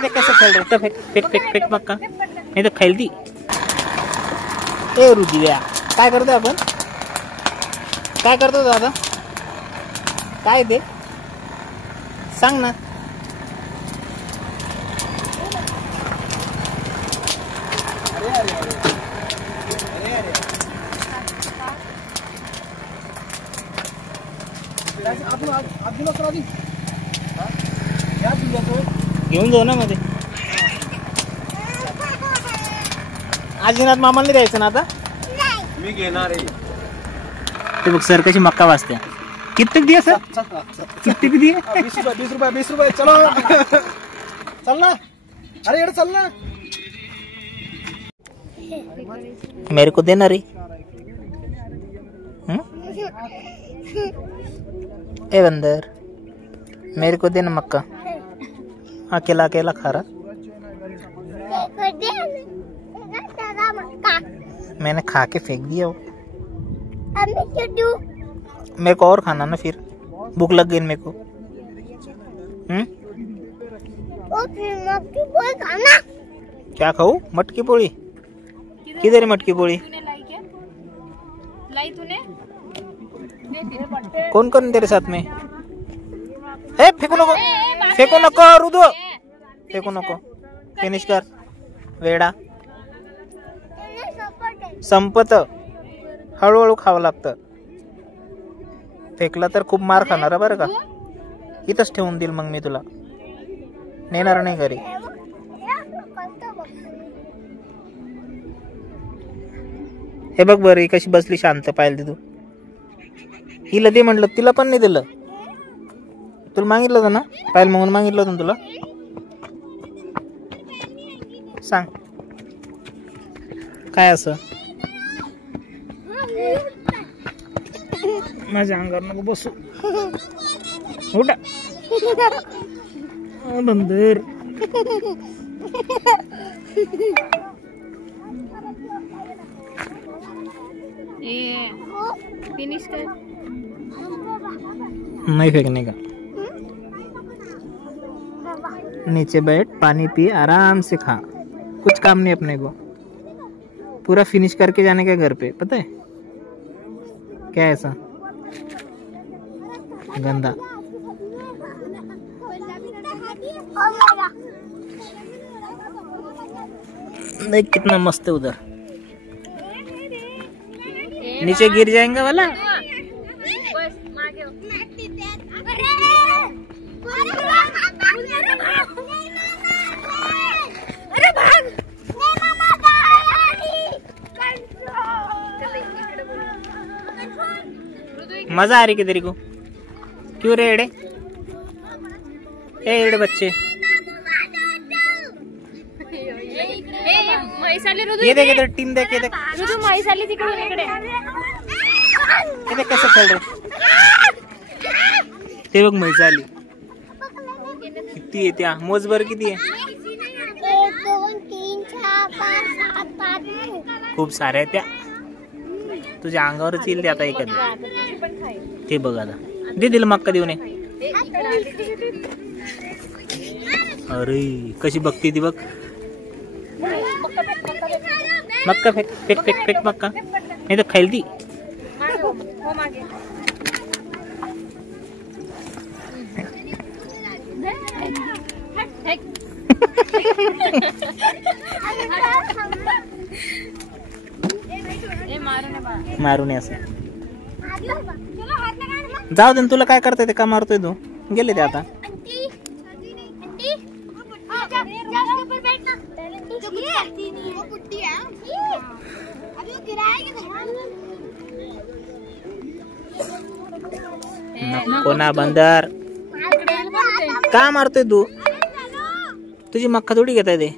ये देख कैसे खेल रहे। फेक फेक फेक फेक मक्का, नाही तर खेळती। ए रुदिया, काय करतो आपण? काय करतो दादा? काय ते सांग ना। घेऊन जाऊ ना मध्ये। आजीनाथ मामाला द्यायचं ना आता? मी घेणार आहे। ते बघ सर कशी मक्का वाजते। किती दिया सर? किती दिए? 20 रुपये चलो। चल ना, अरे यार चल ना। मेरे को देना रे। ए बंदर, मेरे को देना मक्का। अकेला अकेला खा रहा। मैंने खा के फेंक दिया वो। मेरे को और खाना ना, फिर भूख लग गई मेरे को। खाना क्या खाऊं? मटकी पोड़ी। किधर है मटकी पोड़ी? लाई तूने? कौन कौन तेरे साथ में? ए फेंकू नको, फेंकू नको रुदो, फेंकू नको। फिनिश कर वेडा। संपत, हळूहळू खावं लागतं। फेकला तर खूप मार खाणार बरं का। इथंच ठेवून देईल मग मी तुला, नेणार नाही घरी। हे बघ बरं कशी बसली शांत, पाहिलं तू? हिला दे म्हटलं, तिला पण नाही दिलं। तुला मागितलं होतं ना, पायल म्हणून मागितलं होतं तुला। सांग काय असं? माझ्या अंगावर नको बसू, उठा बंदर। फिनिश कर। नहीं फेंकने का, नीचे बैठ, पानी पी, आराम से खा, कुछ काम नहीं अपने को। पूरा फिनिश करके जाने का घर पे, पता है क्या है ऐसा गंदा। देख कितना मस्त है उधर, नीचे गिर जाएगा वाला। मजा आ रही कि तेरे को? क्यों रे एड़े? एड़े बच्चे, ये देख इधर टीम, देख ये देख तिकडे। ये देख कैसे खेल रहे। ते बघ म्हैस आली। किती आहे त्या? मोजभर किती आहे? 1 2 3 4 5 7 8 खूप साऱ्या त्या, तुझ्या अंगावरच येईल ते आता एखादी। ते बघ आता, दे दिलं मक्का देऊ नये। अरे कशी बघती ती बघ। मक्का फेक फेक फेक फेक मक्का, नाही तर खेळती। मारू नये असं। जाऊ दे, तुला काय करता ते का मारतोय तू? गेले ते आता। नको ना बंदर, का मारतोय तू? तुझी मक्का थोडी घेताय ते।